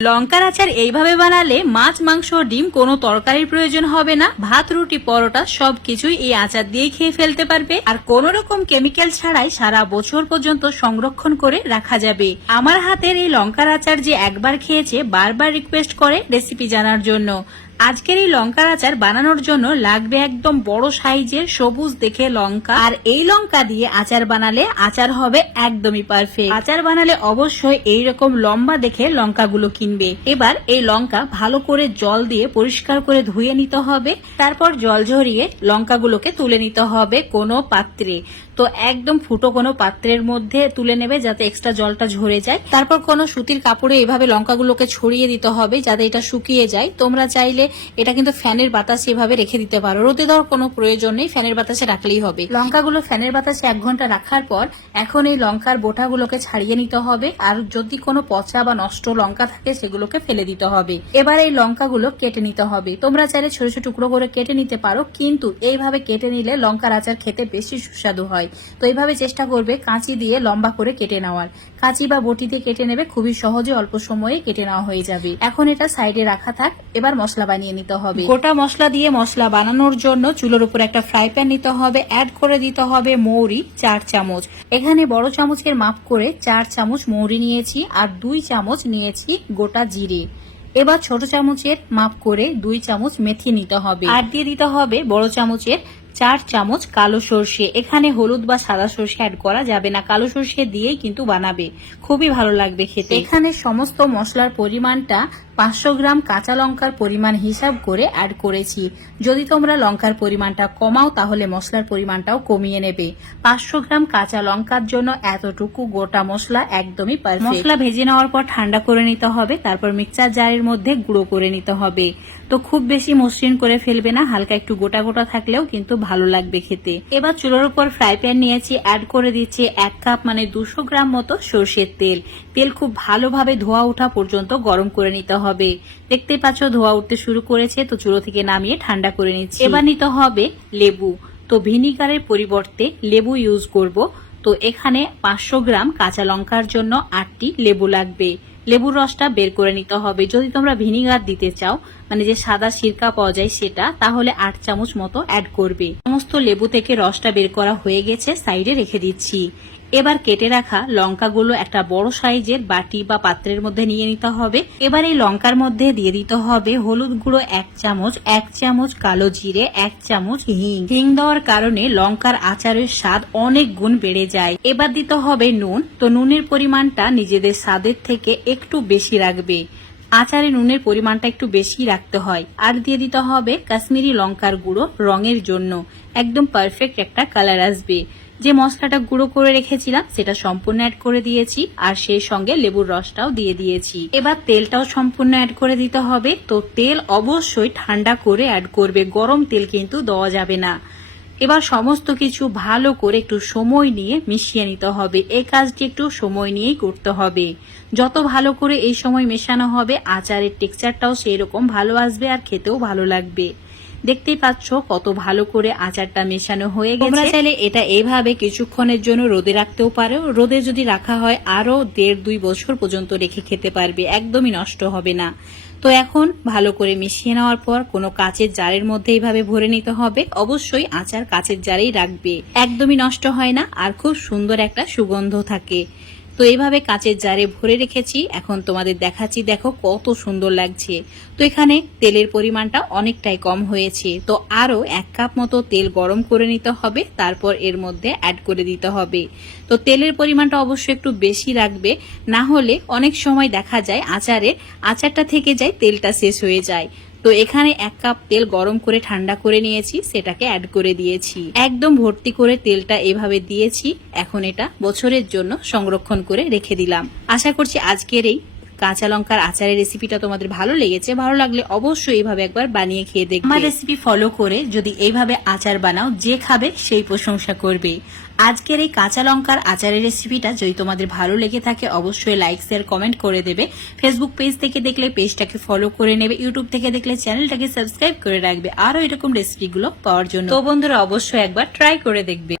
লঙ্কার আচার এইভাবে বানালে মাছ, মাংস, ডিম কোনো তরকারির প্রয়োজন হবে না। ভাত, রুটি, পরোটা সবকিছুই এই আচার দিয়েই খেয়ে ফেলতে পারবে। আর কোন রকম কেমিক্যাল ছাড়াই সারা বছর পর্যন্ত সংরক্ষণ করে রাখা যাবে। আমার হাতের এই লঙ্কার আচার যে একবার খেয়েছে বারবার রিকোয়েস্ট করে রেসিপি জানার জন্য। আজকের এই লঙ্কার আচার বানানোর জন্য লাগবে একদম বড় সাইজের সবুজ দেখে লঙ্কা। আর এই লঙ্কা দিয়ে আচার বানালে আচার হবে একদমই পারফেক্ট। আচার বানালে অবশ্যই এইরকম লম্বা দেখে লঙ্কাগুলো কিনবে। এবার এই লঙ্কা ভালো করে জল দিয়ে পরিষ্কার করে ধুয়ে নিতে হবে। তারপর জল ঝরিয়ে লঙ্কাগুলোকে তুলে নিতে হবে কোনো পাত্রে। তো একদম ফুটো কোনো পাত্রের মধ্যে তুলে নেবে যাতে এক্সট্রা জলটা ঝরে যায়। তারপর কোনো সুতির কাপড়ে এভাবে লঙ্কাগুলোকে ছড়িয়ে দিতে হবে যাতে এটা শুকিয়ে যায়। তোমরা চাইলে এটা কিন্তু ফ্যানের বাতাসে এভাবে রেখে দিতে পারো, রোদে দেওয়ার কোনো প্রয়োজন নেই, ফ্যানের বাতাসে রাখলেই হবে। লঙ্কাগুলো ফ্যানের বাতাসে 1 ঘন্টা রাখার পর এখন এই লঙ্কার বোটাগুলোকে ছাড়িয়ে নিতে হবে। আর যদি কোনো পচা বা নষ্ট লঙ্কা থাকে সেগুলোকে ফেলে দিতে হবে। এবার এই লঙ্কাগুলো কেটে নিতে হবে। তোমরা চাইলে ছোট ছোট টুকরো করে কেটে নিতে পারো, কিন্তু এইভাবে কেটে নিলে লঙ্কার আচার খেতে বেশি সুস্বাদু হয়। তো এইভাবে চেষ্টা করবে কাঁচি দিয়ে লম্বা করে কেটে নেওয়ার। কাঁচি বা বটিতে কেটে নেবে, খুবই সহজে অল্প সময়ে কেটে নেওয়া হয়ে যাবে। এখন এটা সাইডে রাখা থাক। এবার মশলা বানিয়ে নিতে হবে। গোটা মশলা দিয়ে মশলা বানানোর জন্য চুলোর উপর একটা ফ্রাই প্যান নিতে হবে। অ্যাড করে দিতে হবে মৌরি 4 চামচ। এখানে বড় চামচের মাপ করে 4 চামচ মৌরি নিয়েছি আর 2 চামচ নিয়েছি গোটা জিরে। এবার ছোট চামচের মাপ করে 2 চামচ মেথি নিতে হবে। আর দিয়ে দিতে হবে বড় চামচের 4 চামচ কালো সর্ষে। এখানে হলুদ বা সাদা সর্ষে অ্যাড করা যাবে না, কালো সর্ষে দিয়েই কিন্তু বানাবে, খুবই ভালো লাগবে খেতে। এখানে সমস্ত মশলার পরিমাণটা 500 গ্রাম কাঁচা লঙ্কার পরিমাণ হিসাব করে অ্যাড করেছি। যদি তোমরা লঙ্কার পরিমাণটা কমাও তাহলে মশলার পরিমাণটাও কমিয়ে নেবে। 500 গ্রাম কাঁচা লঙ্কার জন্য এতটুকু গোটা মশলা একদমই পারফেক্ট। মশলা ভেজে নেওয়ার পর ঠান্ডা করে নিতে হবে। তারপর মিক্সচার জারের মধ্যে গুঁড়ো করে নিতে হবে। তো খুব বেশি মসৃণ করে ফেলবে না, হালকা একটু গোটা গোটা থাকলেও কিন্তু ভালো লাগবে খেতে। এবার চুলোর উপর ফ্রাই প্যান নিয়েছি, অ্যাড করে দিচ্ছি 1 কাপ মানে 200 গ্রাম মতো সর্ষের তেল। তেল খুব ভালোভাবে ধোয়া ওঠা পর্যন্ত গরম করে নিতে হবে। দেখতে পাচ্ছ ধোয়া উঠতে শুরু করেছে, তো চুলো থেকে নামিয়ে ঠান্ডা করে নিচ্ছি। এবার নিতে হবে লেবু। তো ভিনিগারের পরিবর্তে লেবু ইউজ করব। তো এখানে 500 গ্রাম কাঁচা লঙ্কার জন্য 8টি লেবু লাগবে। লেবুর রসটা বের করে নিতে হবে। যদি তোমরা ভিনিগার দিতে চাও, মানে যে সাদা সিরকা পাওয়া যায় সেটা, তাহলে 8 চামচ মতো অ্যাড করবে। সমস্ত লেবু থেকে রসটা বের করা হয়ে গেছে, সাইডে রেখে দিচ্ছি। এবার কেটে রাখা লঙ্কাগুলো একটা বড় সাইজের বাটি বা পাত্রের মধ্যে নিয়ে নিতে হবে। এবার এই লঙ্কার মধ্যে দিয়ে দিতে হবে হলুদ গুঁড়ো 1 চামচ, 1 চামচ কালো জিরে, 1 চামচ হিং। হিং দেওয়ার কারণে লঙ্কার আচারের স্বাদ অনেক গুণ বেড়ে যায়। এবার দিতে হবে নুন। তো নুনের পরিমাণটা নিজেদের স্বাদের থেকে একটু বেশি রাখবে। আচারে নুনের পরিমাণটা একটু বেশি রাখতে হয়। আর দিয়ে দিতে হবে কাশ্মীরি লঙ্কার গুঁড়ো, রঙের জন্য একদম পারফেক্ট একটা কালার আসবে। যে মশলাটা গুঁড়ো করে রেখেছিলাম সেটা সম্পূর্ণ অ্যাড করে দিয়েছি, আর সেই সঙ্গে লেবুর রসটাও দিয়ে দিয়েছি। এবার তেলটাও সম্পূর্ণ অ্যাড করে দিতে হবে। তো তেল অবশ্যই ঠান্ডা করে অ্যাড করবে, গরম তেল কিন্তু দেওয়া যাবে না। এবার সমস্ত কিছু ভালো করে একটু সময় নিয়ে মিশিয়ে নিতে হবে। এই কাজটি একটু সময় নিয়েই করতে হবে। যত ভালো করে এই সময় মেশানো হবে আচারের টেক্সচারটাও সেই রকম ভালো আসবে আর খেতেও ভালো লাগবে। দেখতেই পাচ্ছ কত ভালো করে আচারটা মেশানো হয়ে গেছে। তোমরা চাইলে এটা এইভাবে কিছুক্ষণের জন্য রোদে রাখতেও পারো। রোদে যদি রাখা হয় আরো 1.5-2 বছর পর্যন্ত রেখে খেতে পারবে, একদমই নষ্ট হবে না। তো এখন ভালো করে মিশিয়ে নেওয়ার পর কোনো কাচের জারের মধ্যে এইভাবে ভরে নিতে হবে। অবশ্যই আচার কাচের জারেই রাখবে, একদমই নষ্ট হয় না আর খুব সুন্দর একটা সুগন্ধ থাকে। তো এইভাবে কাচের জারে ভরে রেখেছি। এখন তোমাদের দেখাচ্ছি, দেখো কত সুন্দর লাগছে। তো এখানে তেলের পরিমাণটা অনেকটাই কম হয়েছে। তো আরো 1 কাপ মতো তেল গরম করে নিতে হবে, তারপর এর মধ্যে অ্যাড করে দিতে হবে। তো তেলের পরিমাণটা অবশ্যই একটু বেশি রাখবে, না হলে অনেক সময় দেখা যায় আচারটা থেকে যায়, তেলটা শেষ হয়ে যায়। তো এখানে 1 কাপ তেল গরম করে ঠান্ডা করে নিয়েছি, সেটাকে অ্যাড করে দিয়েছি। একদম ভর্তি করে তেলটা এভাবে দিয়েছি। এখন এটা বছরের জন্য সংরক্ষণ করে রেখে দিলাম। আশা করছি আজকের এই কাঁচা লঙ্কার আচারের রেসিপিটা তোমাদের ভালো লেগেছে। ভালো লাগলে অবশ্যই এইভাবে একবার বানিয়ে খেয়ে দেখবে। আমার রেসিপি ফলো করে যদি এইভাবে আচার বানাও, যে খাবে সেই প্রশংসা করবে। আজকের এই কাঁচা লঙ্কার আচারের রেসিপিটা যদি তোমাদের ভালো লেগে থাকে অবশ্যই লাইক, শেয়ার, কমেন্ট করে দেবে। ফেসবুক পেজ থেকে দেখলে পেজটাকে ফলো করে নেবে, ইউটিউব থেকে দেখলে চ্যানেলটাকে সাবস্ক্রাইব করে রাখবে আরো এরকম রেসিপিগুলো পাওয়ার জন্য। তো বন্ধুরা অবশ্যই একবার ট্রাই করে দেখবে।